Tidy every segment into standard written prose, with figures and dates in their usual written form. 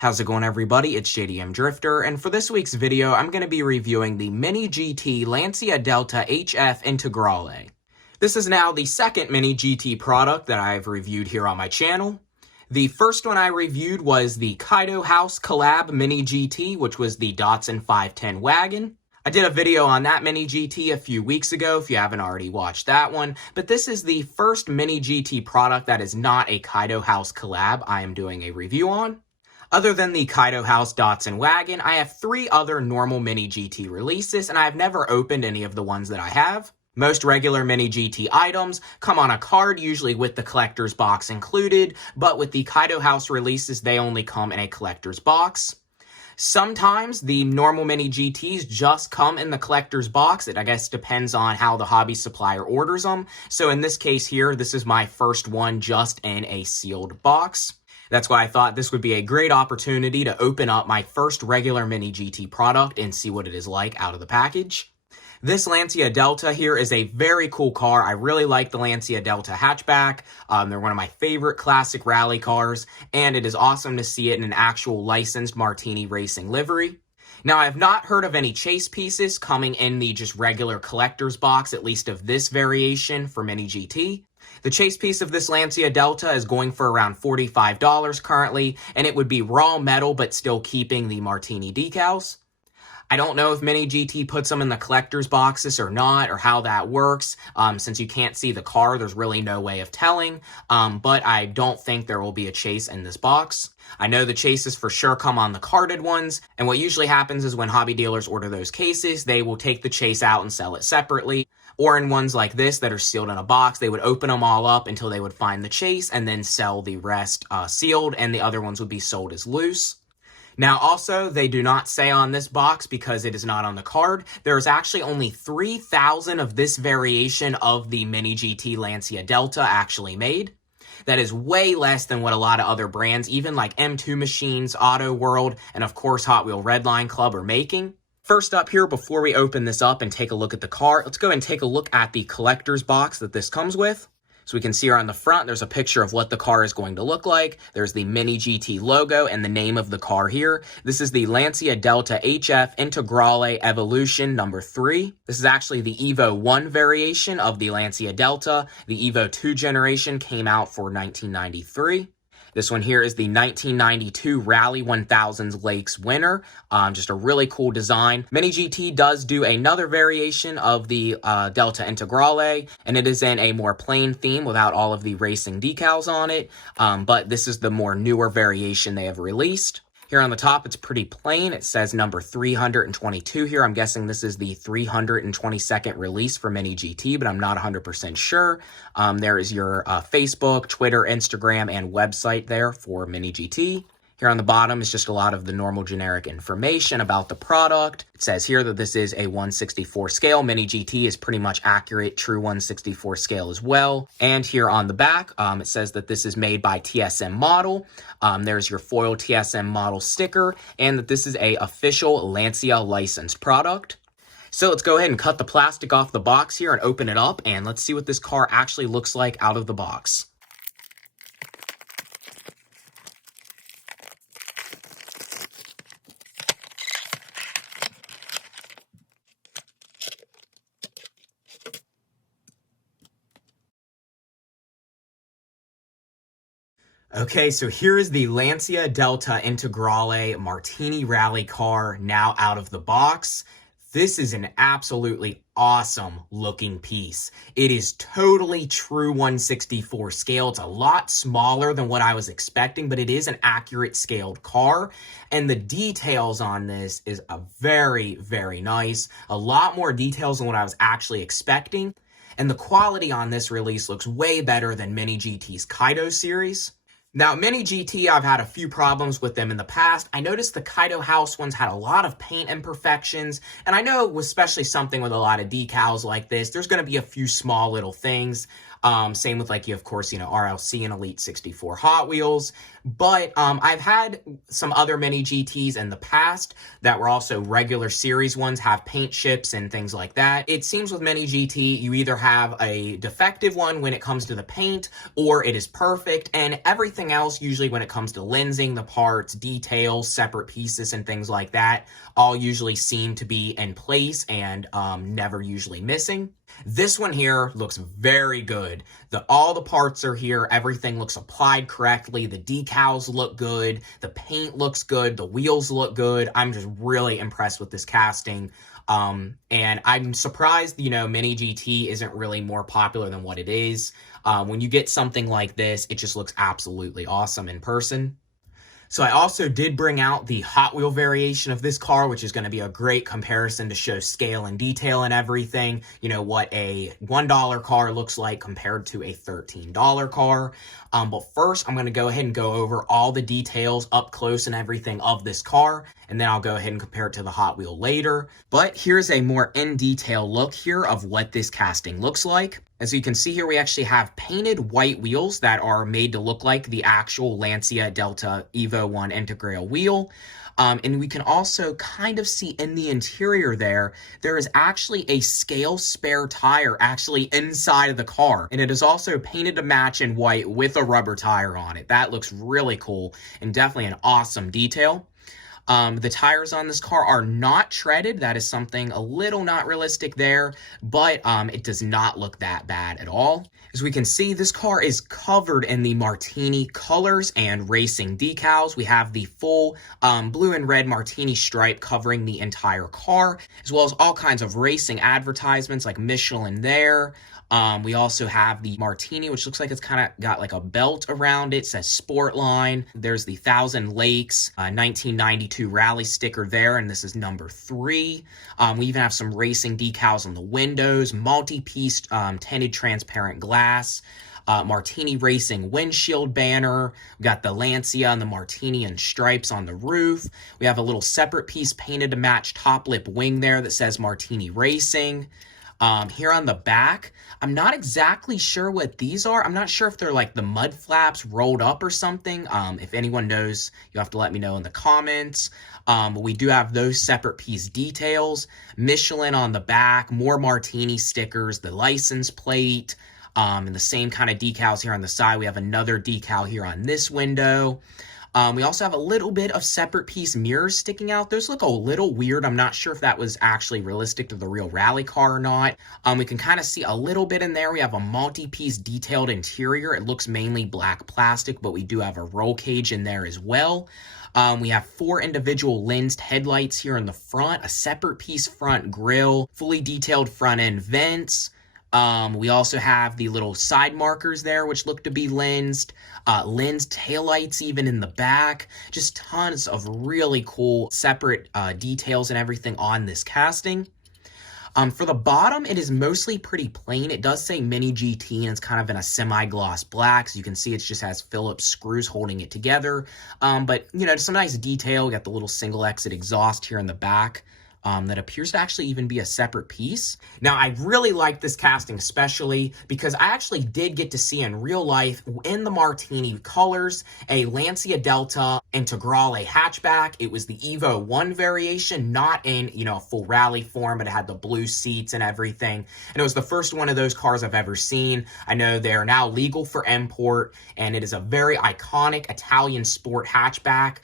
How's it going, everybody? It's JDM Drifter, and for this week's video, I'm going to be reviewing the Mini GT Lancia Delta HF Integrale. This is now the second Mini GT product that I've reviewed here on my channel. The first one I reviewed was the Kaido House Collab Mini GT, which was the Datsun 510 wagon. I did a video on that Mini GT a few weeks ago if you haven't already watched that one, but this is the first Mini GT product that is not a Kaido House collab I am doing a review on. Other than the Kaido House Datsun wagon, I have 3 other normal Mini GT releases, and I have never opened any of the ones that I have. Most regular Mini GT items come on a card, usually with the collector's box included, but with the Kaido House releases, they only come in a collector's box. Sometimes the normal Mini GTs just come in the collector's box. It, I guess, depends on how the hobby supplier orders them. So in this case here, this is my first one just in a sealed box. That's why I thought this would be a great opportunity to open up my first regular Mini GT product and see what it is like out of the package. This Lancia Delta here is a very cool car. I really like the Lancia Delta hatchback. They're one of my favorite classic rally cars, and it is awesome to see it in an actual licensed Martini Racing livery. Now, I have not heard of any chase pieces coming in the just regular collector's box, at least of this variation for Mini GT. The chase piece of this Lancia Delta is going for around $45 currently, and it would be raw metal but still keeping the Martini decals. I don't know if Mini GT puts them in the collector's boxes or not, or how that works. Since you can't see the car, there's really no way of telling, but I don't think there will be a chase in this box. I know the chases for sure come on the carded ones, and what usually happens is when hobby dealers order those cases, they will take the chase out and sell it separately. Or in ones like this that are sealed in a box, they would open them all up until they would find the chase and then sell the rest sealed, and the other ones would be sold as loose. Now, also, they do not say on this box, because it is not on the card, there's actually only 3,000 of this variation of the Mini GT Lancia Delta actually made. That is way less than what a lot of other brands, even like M2 Machines, Auto World, and of course Hot Wheel Redline Club are making. First up here, before we open this up and take a look at the car, let's go and take a look at the collector's box that this comes with. So we can see here on the front, there's a picture of what the car is going to look like. There's the Mini GT logo and the name of the car here. This is the Lancia Delta HF Integrale Evolution number 3. This is actually the Evo 1 variation of the Lancia Delta. The Evo 2 generation came out for 1993. This one here is the 1992 Rally 1000s Lakes winner. Just a really cool design. Mini GT does do another variation of the Delta Integrale, and it is in a more plain theme without all of the racing decals on it. But this is the more newer variation they have released. Here on the top, it's pretty plain. It says number 322 here. I'm guessing this is the 322nd release for Mini GT, but I'm not 100% sure. There is your Facebook, Twitter, Instagram, and website there for Mini GT. Here on the bottom is just a lot of the normal generic information about the product. It says here that this is a 1/64 scale. Mini GT is pretty much accurate, true 1/64 scale as well. And here on the back, it says that this is made by TSM Model. There's your foil TSM Model sticker, and that this is a official Lancia licensed product. So let's go ahead and cut the plastic off the box here and open it up, and let's see what this car actually looks like out of the box. Okay, so here is the Lancia Delta Integrale Martini Rally car now out of the box. This is an absolutely awesome looking piece. It is totally true 1/64 scale. It's a lot smaller than what I was expecting, but it is an accurate scaled car. And the details on this is a very, very nice. A lot more details than what I was actually expecting. And the quality on this release looks way better than Mini GT's Kaido series. Now, Mini GT, I've had a few problems with them in the past. I noticed the Kaido House ones had a lot of paint imperfections, and I know especially something with a lot of decals like this, there's going to be a few small little things. Same with like, of course, RLC and Elite 64 Hot Wheels. But I've had some other mini GTs in the past that were also regular series ones, have paint chips and things like that. It seems with mini GT, you either have a defective one when it comes to the paint, or it is perfect, and everything else, usually when it comes to lensing, the parts, details, separate pieces, and things like that, all usually seem to be in place and never usually missing. This one here looks very good. All the parts are here. Everything looks applied correctly. The decals look good. The paint looks good. The wheels look good. I'm just really impressed with this casting. And I'm surprised, Mini GT isn't really more popular than what it is. When you get something like this, it just looks absolutely awesome in person. So I also did bring out the Hot Wheel variation of this car, which is going to be a great comparison to show scale and detail and everything. What a $1 car looks like compared to a $13 car. But first, I'm going to go ahead and go over all the details up close and everything of this car, and then I'll go ahead and compare it to the Hot Wheel later. But here's a more in-detail look here of what this casting looks like. As you can see here, we actually have painted white wheels that are made to look like the actual Lancia Delta Evo 1 Integrale wheel. And we can also kind of see in the interior there is actually a scale spare tire actually inside of the car. And it is also painted to match in white with a rubber tire on it. That looks really cool and definitely an awesome detail. The tires on this car are not treaded. That is something a little not realistic there, but it does not look that bad at all. As we can see, this car is covered in the Martini colors and racing decals. We have the full blue and red Martini stripe covering the entire car, as well as all kinds of racing advertisements like Michelin there. We also have the Martini, which looks like it's kind of got like a belt around it. It says Sportline. There's the Thousand Lakes 1992 rally sticker there, and this is number 3. We even have some racing decals on the windows, multi-piece tinted transparent glass. Martini Racing windshield banner. We got the Lancia and the Martini and stripes on the roof. We have a little separate piece painted to match top lip wing there that says Martini Racing. Here on the back, I'm not exactly sure what these are. I'm not sure if they're like the mud flaps rolled up or something. If anyone knows, you'll have to let me know in the comments. But we do have those separate piece details. Michelin on the back, more Martini stickers, the license plate, and the same kind of decals here on the side. We have another decal here on this window. We also have a little bit of separate piece mirrors sticking out. Those look a little weird. I'm not sure if that was actually realistic to the real rally car or not. We can kind of see a little bit in there. We have a multi-piece detailed interior. It looks mainly black plastic, but we do have a roll cage in there as well. We have 4 individual lensed headlights here in the front, a separate piece front grille, fully detailed front end vents. We also have the little side markers there, which look to be lensed taillights even in the back. Just tons of really cool separate details and everything on this casting. For the bottom, it is mostly pretty plain. It does say Mini GT, and it's kind of in a semi-gloss black. So you can see it just has Phillips screws holding it together. But, some nice detail. We got the little single exit exhaust here in the back. That appears to actually even be a separate piece. Now, I really like this casting especially because I actually did get to see in real life, in the Martini colors, a Lancia Delta Integrale hatchback. It was the Evo 1 variation, not in, a full rally form, but it had the blue seats and everything. And it was the first one of those cars I've ever seen. I know they are now legal for import, and it is a very iconic Italian sport hatchback.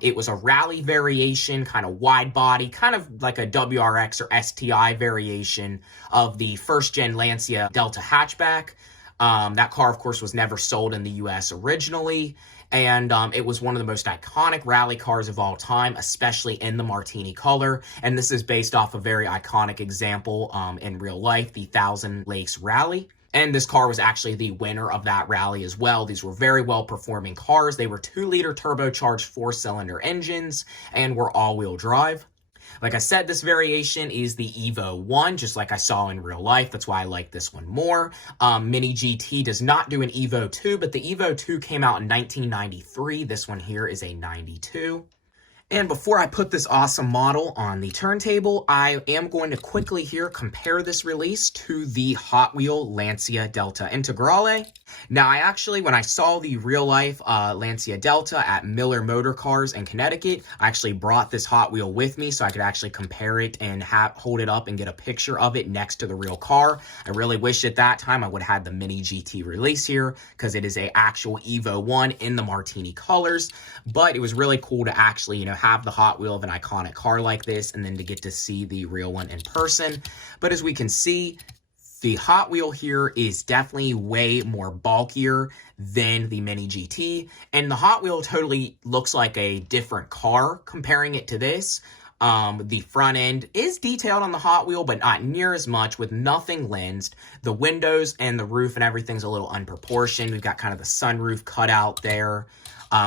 It was a rally variation, kind of wide body, kind of like a WRX or STI variation of the first-gen Lancia Delta hatchback. That car, of course, was never sold in the U.S. originally, and it was one of the most iconic rally cars of all time, especially in the Martini color, and this is based off a very iconic example in real life, the Thousand Lakes Rally. And this car was actually the winner of that rally as well. These were very well-performing cars. They were 2-liter turbocharged 4-cylinder engines and were all-wheel drive. Like I said, this variation is the Evo 1, just like I saw in real life. That's why I like this one more. Mini GT does not do an Evo 2, but the Evo 2 came out in 1993. This one here is a 92. And before I put this awesome model on the turntable, I am going to quickly here compare this release to the Hot Wheel Lancia Delta Integrale. Now, when I saw the real-life Lancia Delta at Miller Motor Cars in Connecticut, I actually brought this Hot Wheel with me so I could actually compare it and hold it up and get a picture of it next to the real car. I really wish at that time I would have had the Mini GT release here because it is a actual Evo 1 in the Martini colors, but it was really cool to actually, have the Hot Wheel of an iconic car like this and then to get to see the real one in person. But as we can see, the Hot Wheel here is definitely way more bulkier than the Mini GT, and the Hot Wheel totally looks like a different car comparing it to this. The front end is detailed on the Hot Wheel, but not near as much, with nothing lensed. The windows and the roof and everything's a little unproportioned. We've got kind of the sunroof cut out there.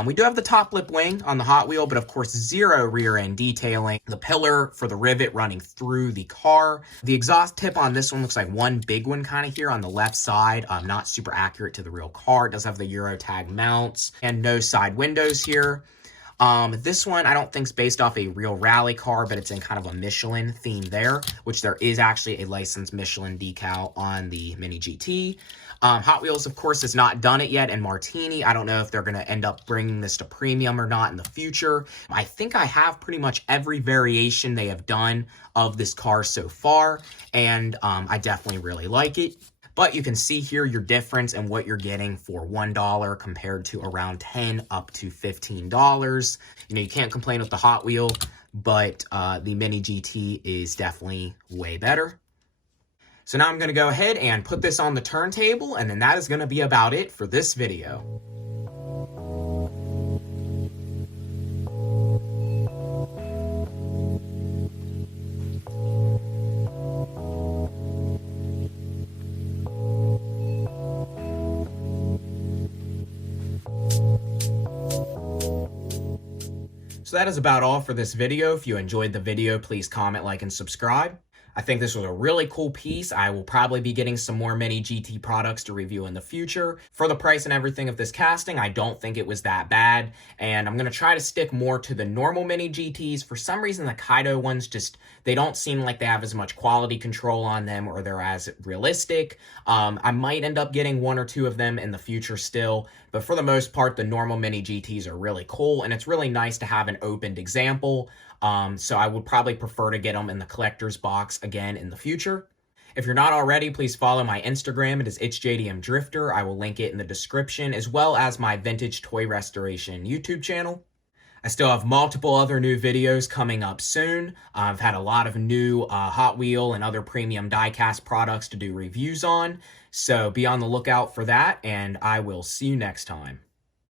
We do have the top lip wing on the Hot Wheel, but of course zero rear end detailing. The pillar for the rivet running through the car. The exhaust tip on this one looks like one big one kind of here on the left side. Not super accurate to the real car. It does have the Euro tag mounts and no side windows here. This one I don't think is based off a real rally car, but it's in kind of a Michelin theme there, which there is actually a licensed Michelin decal on the Mini GT. Hot Wheels, of course, has not done it yet in Martini. I don't know if they're going to end up bringing this to premium or not in the future. I think I have pretty much every variation they have done of this car so far, and I definitely really like it. But you can see here your difference in what you're getting for $1 compared to around $10 up to $15. You can't complain with the Hot Wheel, but the Mini GT is definitely way better. So now I'm going to go ahead and put this on the turntable, and then that is going to be about it for this video. So that is about all for this video. If you enjoyed the video, please comment, like, and subscribe. I think this was a really cool piece. I will probably be getting some more Mini GT products to review in the future. For the price and everything of this casting, I don't think it was that bad. And I'm going to try to stick more to the normal Mini GTs. For some reason, the Kaido ones they don't seem like they have as much quality control on them or they're as realistic. I might end up getting one or two of them in the future still. But for the most part, the normal Mini GTs are really cool. And it's really nice to have an opened example. So I would probably prefer to get them in the collector's box again in the future. If you're not already, please follow my Instagram. It is itsjdmdrifter. I will link it in the description, as well as my vintage toy restoration YouTube channel. I still have multiple other new videos coming up soon. I've had a lot of new Hot Wheel and other premium diecast products to do reviews on. So be on the lookout for that, and I will see you next time.